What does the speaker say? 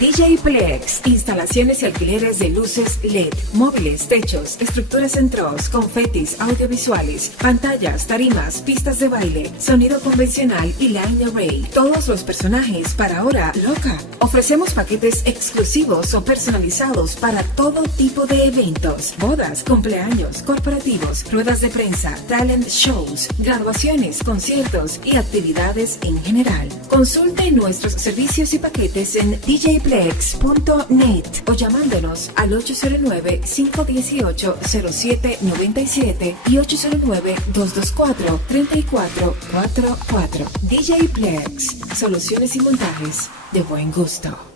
DJ Plex, instalaciones y alquileres de luces LED, móviles, techos, estructuras centros, confetis, audiovisuales, pantallas, tarimas, pistas de baile, sonido convencional y line array. Todos los personajes para Hora Loca. Ofrecemos paquetes exclusivos o personalizados para todo tipo de eventos, bodas, cumpleaños, corporativos, ruedas de prensa, talent shows, graduaciones, conciertos y actividades en general. Consulte nuestros servicios y paquetes en djplex.net o llamándonos al 809-518-0797 y 809-224-3444. DJ Plex, soluciones y montajes de buen gusto.